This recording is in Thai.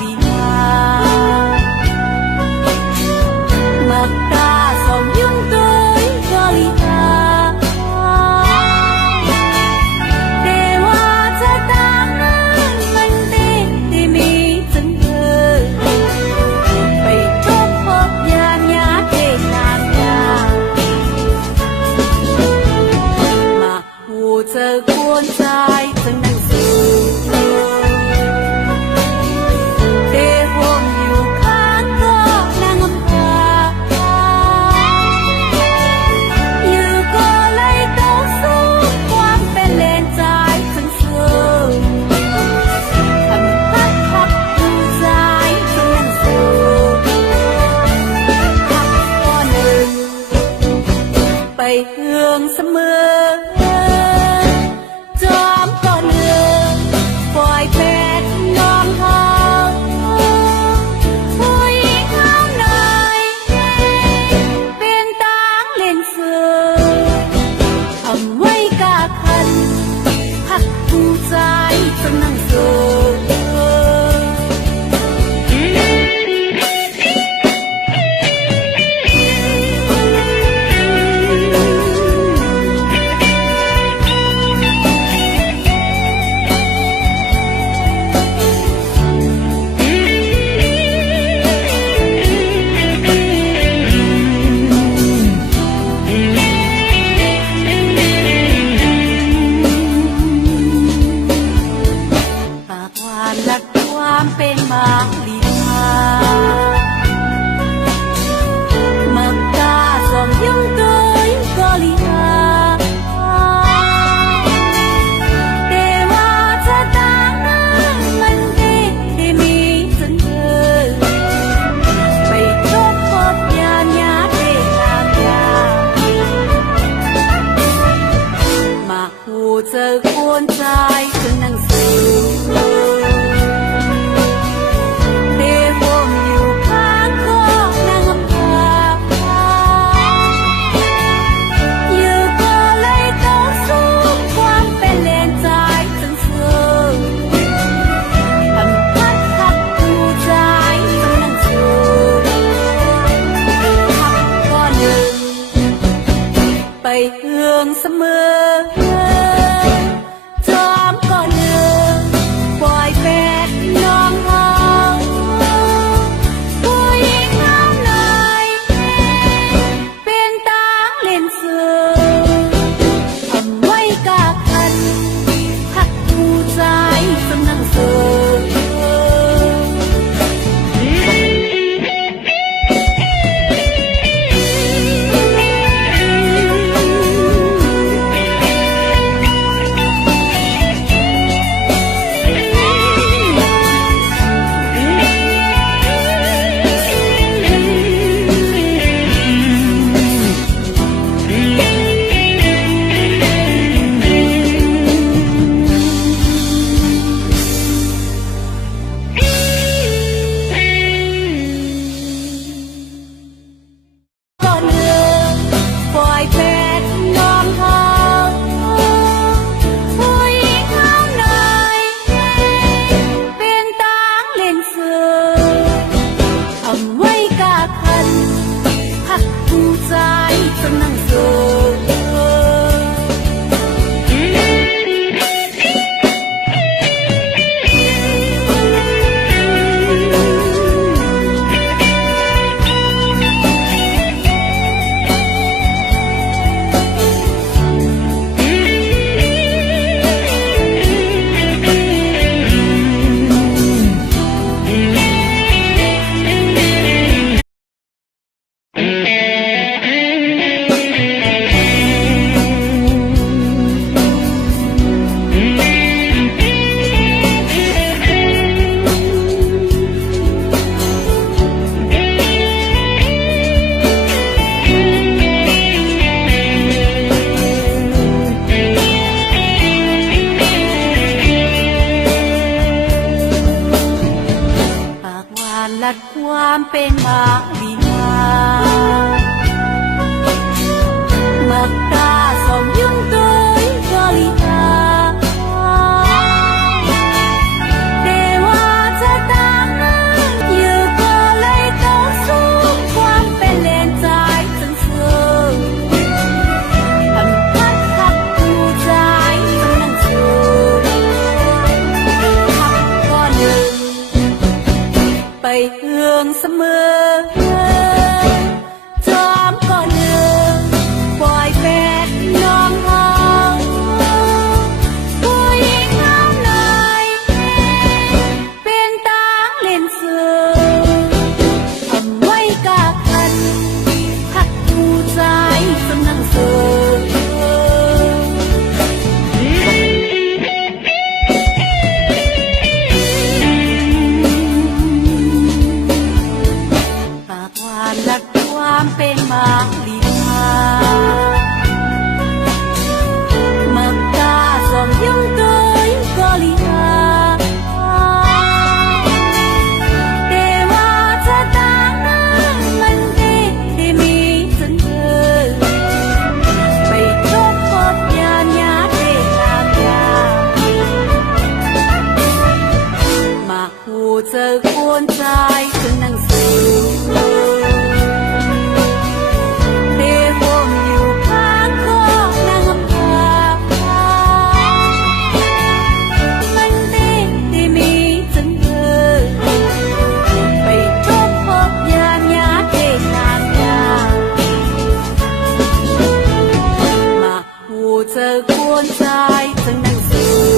lì mặc ta sống những tới cho lì để hoa cho ta mình đi mi chân thơ phải chốt hộp nhà để làm nhà mà hồ giờ cuốn dài từng năng sựไปเฮืองเสมอจอมก่อนเฮืองปล่อยเป็ดน้องทองผู้หญิงข้างในเป็นตางเล่นเสือทำไว้กาคันพักผู้ใจจนนั่งเสือหลักความเป็นมาลีลามักตาสองยิ้มเกยก็ลีลาแต่ว่าจะต่างนั้นมันดีที่มีจนเธอไปจบพบญาญาได้ตามยามาหูเจอคนใจจนนั่งสือไปเฮืองเสมอจอมก่อนเฮืองปล่อยเป็ดน้องทองผู้หญิงข้างในเป็นตางเล่นเสือทำไว้กาคันพักผู้ใจจนนั่งเสือหลักความเป็นมาลีลามักตาสองยิ้มเกยก็ลีลาแต่ว่าจะต่าง องเสมอจอมก็เลืองปล่อยเป็ดน้องเฮาผู้หญิงงามหน่อยเป็นตาเล่นเสือทำไว้กาคันหักผู้ใจสนังเสือปากหวานรักความเป็นมาลีลามักตาสองยิ้มเกยก็ลีลาแต่ว่าชะตานั้นมันดีที่มีฉันเธอไปจบพบญาณญาเทตามยามาคู่เจอคนใจจนนั่งสือเจอควรใจทั้งหนังสือ